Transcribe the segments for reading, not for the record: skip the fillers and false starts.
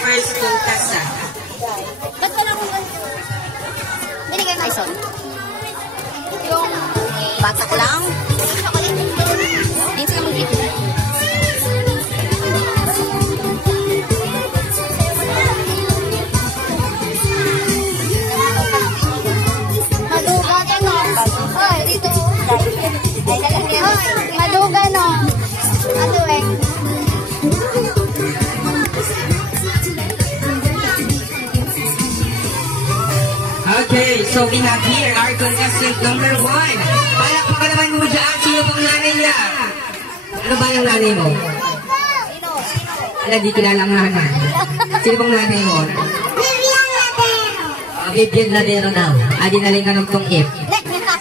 first contestant. Ba't wala akong binigay mo ison? Yung bata ko lang. Ayun sila mag-gift. Maduga no. Hoy, dito. Hoy, maduga no. Ano eh? Okay, so we have here our contestant number 1. Palakpakan naman mo dyan. Sino pong nanay niya? Ano ba yung nanay mo? Wala, di kilala ang nanay. Sino pong nanay mo? Vivian Ladero daw. Dinaling ka ng tong if.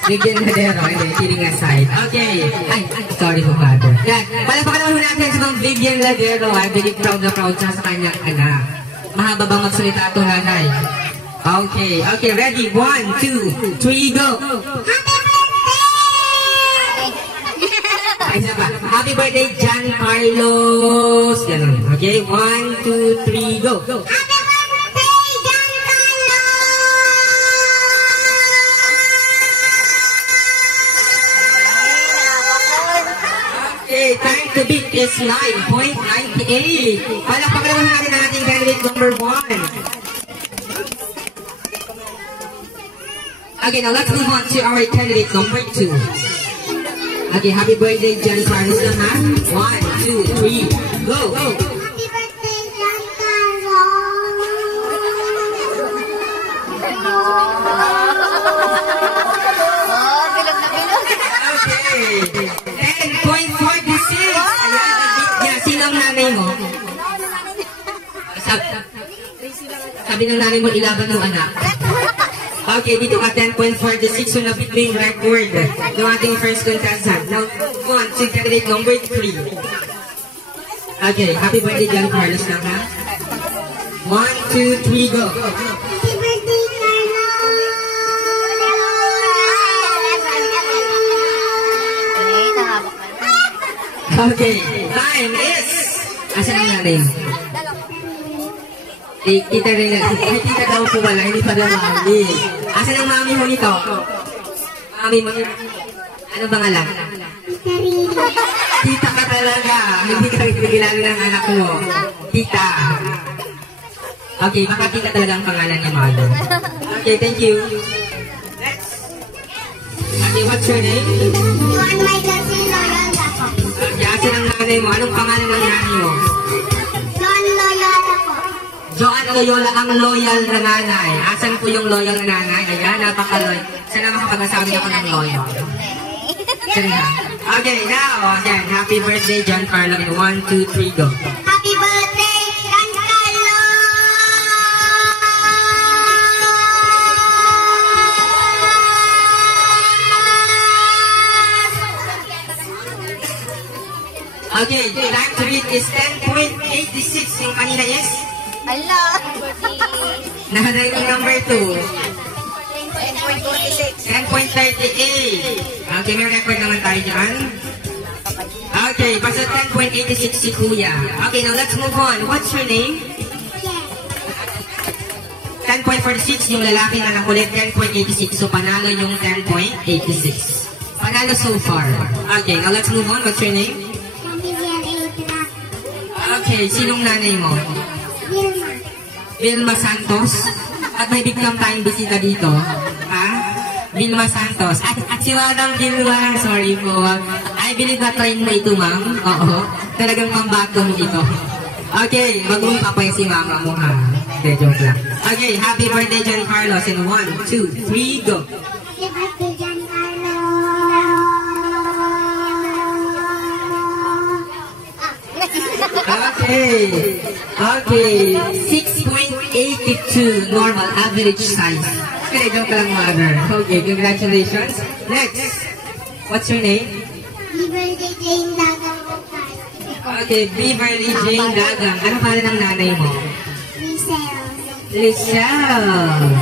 Vivian Ladero. Hindi, kidding aside. Okay. Ay, sorry po, father. Yan. Palakpakan naman mo natin sa mga Vivian Ladero. I'm very proud na proud siya sa kanyang anak. Mahaba bang magsalita ito, nanay? Okay, okay, ready? 1, 2, 3, go! Happy birthday! Happy birthday, John Carlos! Ganun. Okay, 1, 2, 3, go! Happy birthday, John Carlos! Okay, time to beat is 9.98. Palakpakan naman natin ang ating candidate number 1. Okay, now let's move on to our candidate number 2. Okay, happy birthday, John Carlos naman. 1, 2, 3, go! Happy birthday, John Carlos! Oh, bilog na bilog. Okay, 10.46. Ayan, sino ang nanay mo? Sabi ng nanay mo, ilaban ng anak. Okay, dito ka 10.46, so na-beat yung record ng ating first contestant. Now, go on to candidate number 3. Okay, happy birthday, John Carlos lang ha. 1, 2, 3, go! Happy birthday, Carlos! Okay, time is... Asan ang nanay? Eh, kita rin na. Ay, kita daw po wala, hindi pa rin mami. Asan ang mami mo nito? Mami mo. Ano bang alam? Tita ka talaga. Hindi ka kilala ng anak mo. Tita. Okay, baka tita talaga ang pangalan ni Malo. Okay, thank you. Next. Okay, what's your name? Juan May Casino, Yolanda po. Okay, asan ang nanay mo? Anong pangalan ng nanay mo? John Loyola po. Joan Loyola ang loyal na nanay. Asan po yung loyal na nanay? Ayan, napaka-loyal. Sana makapag-asabi ako ng loyal. Sana. Okay, now, again, happy birthday, John Carlo. 1, 2, 3, go. Happy birthday, John Carlo! Okay, time to read is 10.86. Yung kanina is? Hello! Nahanay yung number 2. 10.46. 10.38. Okay, may record naman tayo dyan. Okay, basta 10.86 si Kuya. Okay, now let's move on. What's your name? 10.46, yung lalaki na nakulit, 10.86. So, panalo yung 10.86. Panalo so far. Okay, now let's move on. What's your name? Okay, sinong nanay mo? Vilma Santos. At may biglang tayong bisita dito. Ha? Vilma Santos. At si Madam Vilma, sorry po. I believe na train mo ito, ma'am. Oo. Talagang pambato mo ito. Okay, mag-umpa pa yung si mama mo, ha? Okay, joke lang. Okay, happy birthday, John Carlos. In 1, 2, 3, go. Happy birthday, John Carlo! Okay. Okay. 6.82 normal average size. Okay, joke lang, mother. Okay, congratulations. Next. What's your name? Beverly Jane Dagang. Okay, Beverly Jane Dagang. Ano pala ng nanay mo? Lisel. Lisel.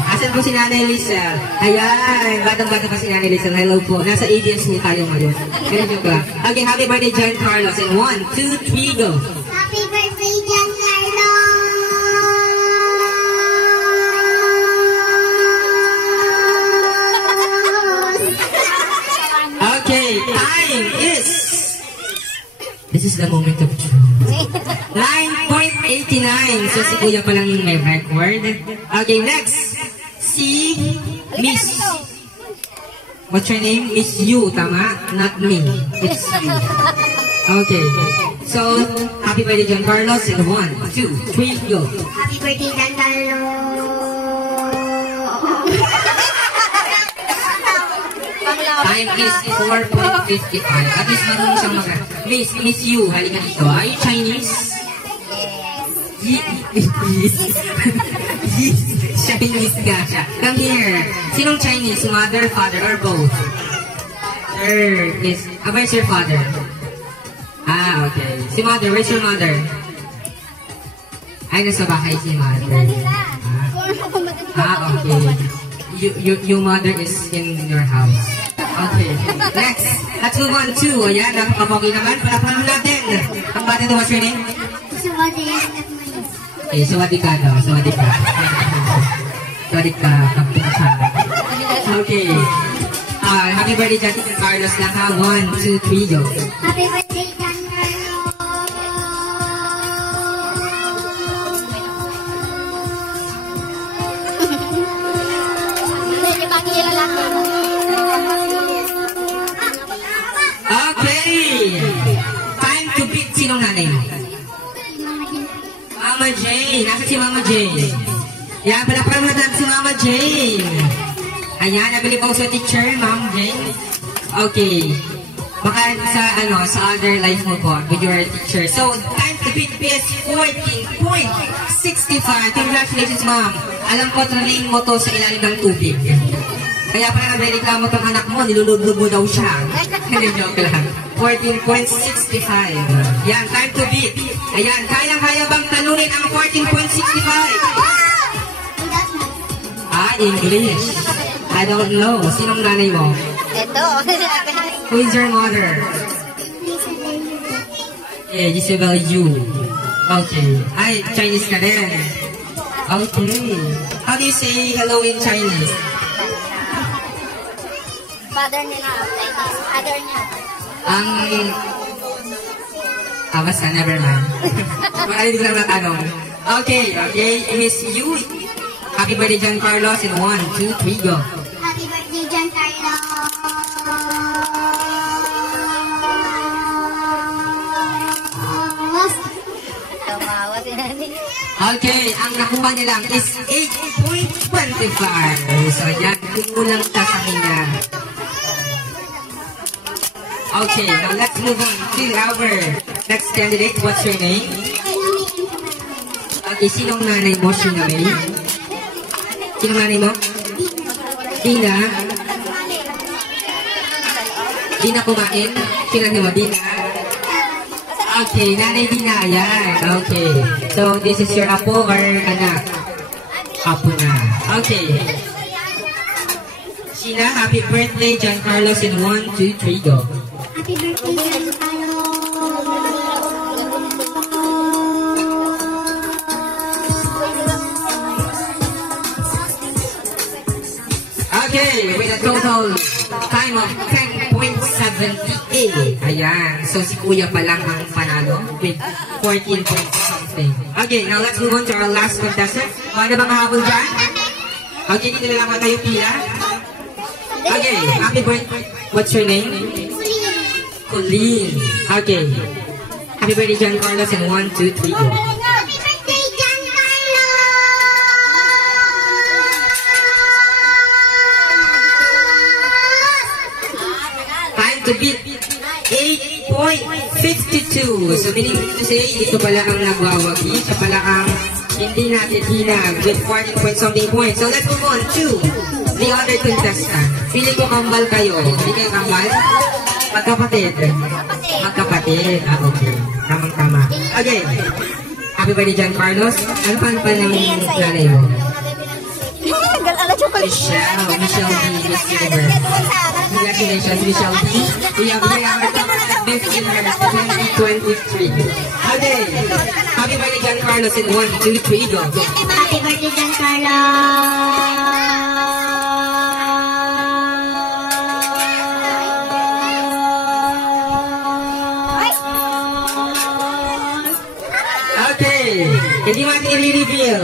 Asan po si nanay Lisel? Ayan, batang-bata pa si nanay Lisel. Hello po. Nasa ABS po tayo ngayon. Kaya joke lang. Okay, happy birthday, John Carlos. In 1, 2, 3, go. Happy birthday, John Carlos! time is... This is the moment of truth. 9.89. So si Kuya pa lang yung may record. Okay, next. Si Miss... What's your name? Miss You, tama? Not me. It's you. Okay. So, happy birthday, John Carlos. And 1, 2, 3, go. Happy birthday, John Carlos. Time is 4.55. At least marunong siyang mag... Miss You, halika dito. Are you Chinese? Yes. Yes. Chinese ka siya. Come here. Sinong Chinese? Mother, father, or both? Sir, is... where's your father? Ah, okay. Si mother, where's your mother? Ay, nasa bahay si mother. Okay. Your mother is in your house. Okay. Next. Let's move on to, ayan, nakakapogi naman. Palapanan natin. Ang bata to, what's your name? Okay, sawadi ka daw. Sawadi ka. Sawadi ka. Okay. Happy birthday, John Carlos lang ha. 1, 2, 3, go. Happy birthday, John Carlos. Okay. Time to beat. Sinong nanay mo? Mama Jane. Nasa si Mama Jane? Yan, palaparan mo natin si Mama Jane. Ayan, nabili po sa teacher, Ma'am Jane. Okay. Baka sa other life mo po, with your teacher. So, time to beat is 14.65. Congratulations, Ma'am. Alam ko, train mo to sa ilalim ng tubig. Kaya pala nagreklamo tong anak mo, niluludlog mo daw siya. Hindi, joke lang. 14.65. Yan, time to beat. Ayan, kaya bang talunin ang 14.65? English. I don't know. Sinong nanay mo? Ito. Who is your mother? Yeah, Gisabel Yu. Okay. Ay, Chinese ka din. Okay. How do you say hello in Chinese? Father niya. Father niya. Basta, never mind. Hindi ko lang natanong. Okay. Miss Yu. Happy birthday, John Carlos. In 1, 2, 3, go. Happy birthday, John Carlos. Tumawa si Nani. Okay, ang nakuha nilang is 8.25. So, yan, kumulang ka sa kanya. Okay, now let's move on to our next candidate. What's your name? Okay, sinong nanay mo? Shinamay? Sinong nanay mo? Dina? Dina kumain? Sinong mo? Dina? Okay, nanay Dina. Ayan. Okay. So, this is your apo or anak? Apo na. Okay. Sheena, happy birthday, John Carlos, in 1, 2, 3, go. Happy birthday, John Carlos. Okay, with a total time of 10.78. Ayan. So, si Kuya pa lang ang panalo with 14 point something. Okay, now let's move on to our last contestant. Ano ba mahabol dyan? Okay, dito na lang kayo pila. Okay, happy birthday. What's your name? Colleen. Okay. Happy birthday, John Carlos, and 1, 2, 3, go. Happy birthday, John Carlos. Time to beat 8.52. So, meaning to say, ito pala ang nagwawagi. Siya pala ang hindi natin hinag with 14 point something points. So, let's move on to the other contestant. Feeling ko kambal kayo. Hindi kayo kambal? Magkapatid. Magkapatid. Okay. Tamang-tama. Okay. Happy birthday, John Carlos. Ano pa ng nanay mo? Michelle B. Miss Universe. Congratulations, Michelle B. We have Miss Universe 2023. Okay. Happy birthday, John Carlos, in 1, 2, 3, go. Happy birthday, John Carlos. Hindi mo natin i-reveal.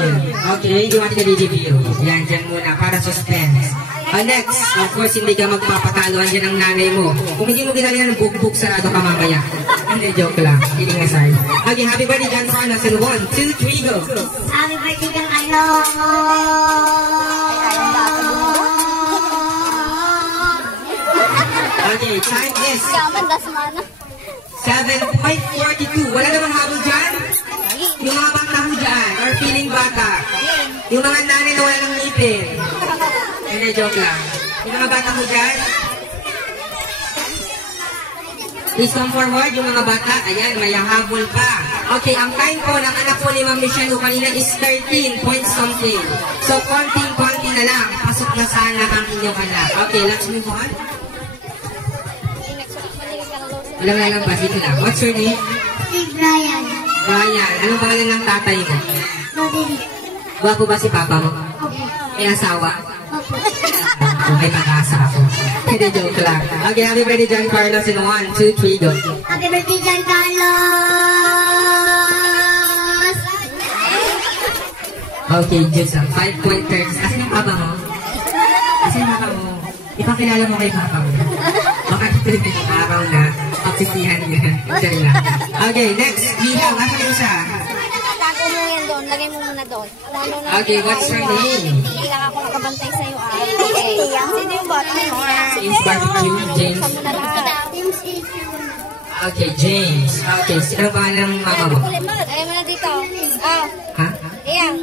Okay, hindi mo natin i-reveal. Yan, dyan muna, para suspense. Next, of course, hindi ka magpapatalo. Andyan ang nanay mo. Kung hindi mo ginagawa ng bugbog, sarado ka mamaya. Hindi, joke lang. Kidding aside. Okay, happy birthday, John Carlos. And 1, 2, 3, go. Happy birthday, John Carlos. Okay, time is Yaman, das mana. 7:42. Wala namang habol dyan? Yung mga bata mo dyan, or feeling bata. Yung mga nanay na wala ng ngipin. Hindi, joke lang. Yung mga bata mo dyan, please come forward, yung mga bata. Ayan, may habol pa. Okay, ang time po ng anak po ni Ma'am Michelle kanina is 13 point something. So, konting-konti na lang. Pasok na sana ang inyong anak. Okay, let's move on. Alam na lang ba? Dito lang. What's your name? Si Brian. Brian. Anong pangalan ng tatay mo? Roderick. Gwapo ba si papa mo? Opo. May asawa? Opo. Okay, mag-asa ako. Hindi, joke lang. Okay, happy birthday, John Carlos. In 1, 2, 3, go. Happy birthday, John Carlos. Okay, just 5.30. Asan yung papa mo? Asan yung papa mo? Ipakilala mo kay papa mo. Baka ito yung araw na pagsisihan niya. Diyan lang. Okay, next. Bilang. Asan yung isa? Tago mo yan doon. Lagay mo muna doon. Okay, what's your name? Hindi lang ako nakabantay sa'yo. Sino yung bata mo? James Barbecue. James. Okay, James. Okay, sino ba ng mama mo? Lagay mo na dito. Ah. Ha? Ayan.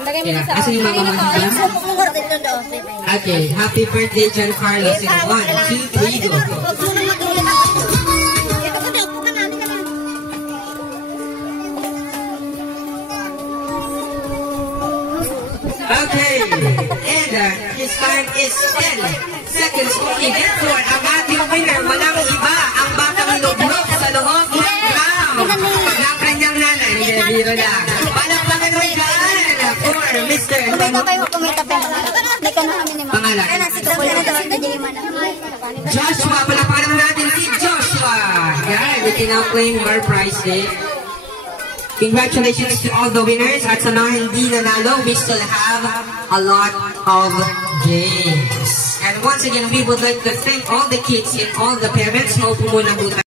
Lagay mo Yeah. dito. Asan yung mama mo dito? Okay, happy birthday, John Carlos. In 1, 2, 3, go. Okay, and his time is 10 seconds only. Therefore, ang ating winner, walang iba, ang batang lublok sa loob ng ground ng kanyang nanay. Hindi, biro lang. Palakpakan mo dyan for Mr. Kumita kayo, kumita pa. Nagka na kami ni Mama. Pangalan? Joshua, palakpakan naman natin si Joshua. Yan, we can now claim our prize day. Congratulations to all the winners. At sa mga hindi nanalo, we still have a lot of games. And once again, we would like to thank all the kids and all the parents. Maupo muna po tayo.